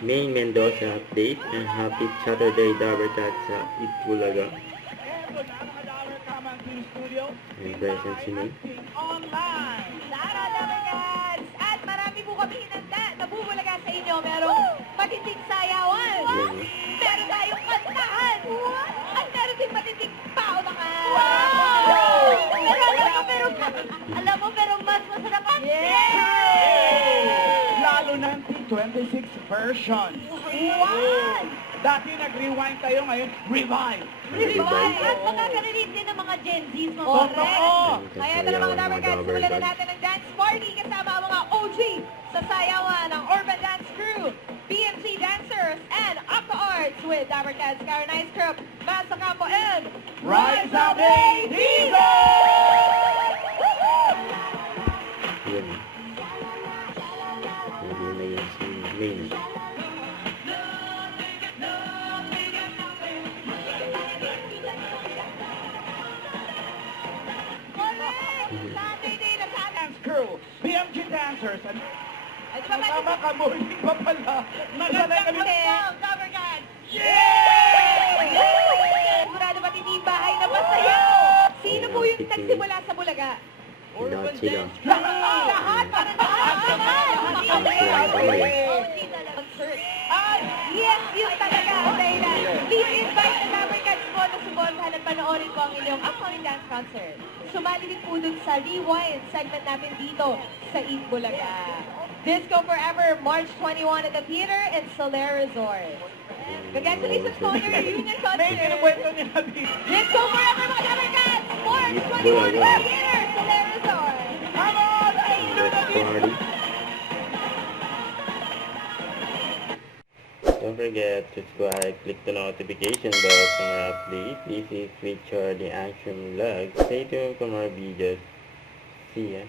Main Mendoza update and happy Saturday Dabarkat sa Itbulaga. May present si May. Tara, Dabarkats! At marami po kami hinanda. Nabubulaga sa inyo. Merong matinding sayawan. Yan, eh. Meron tayong kantahan. At meron din matinding paunakan. Alam mo, pero mas masarap ang Lalo na ang T26 version. Wow! Dati nag-rewind tayo, ngayon revive. Revive! At makaka-relate din ng mga Gen Zs, mga Correct. Kaya ito na mga Dabarkats, simulan na natin ang dance party kasama ang mga OG sa sayawan ng Urban Dance Crew, BMC Dancers, and Aqua Arts with Dabarkats, Karen Ice Group, Masa Campo, and Rise Up Ladies! Yan. Hindi na yan si Main. Saturday na sana. Dance crew, BMG dancers, and At pa tama ka, morning pa pala. Nasanay kami. Dabarkats! Yay! Sigurado matinding bahay na masaya. Sino po yung nagsimula sa Bulaga? Lahat sila. Lahat! Para Yes, yun talaga ang dahilan. Please invite the Dabarkats po na suportahan at panoorin po ang inyong upcoming dance concert. Sumali din po dun sa Rewind segment natin dito sa Eat Bulaga. Disco Forever, March 21 at the Theater and Soler Resort. Congratulations po on your reunion May concert. kinukwento niya dito. Disco Forever, mga Dabarkats! March 21 at the Theater, Soler Resort. Come on, let's do the Party. Don't forget to subscribe, click the notification bell for more updates. This is Richard, the Action Vlog. Stay tuned for more videos. See ya.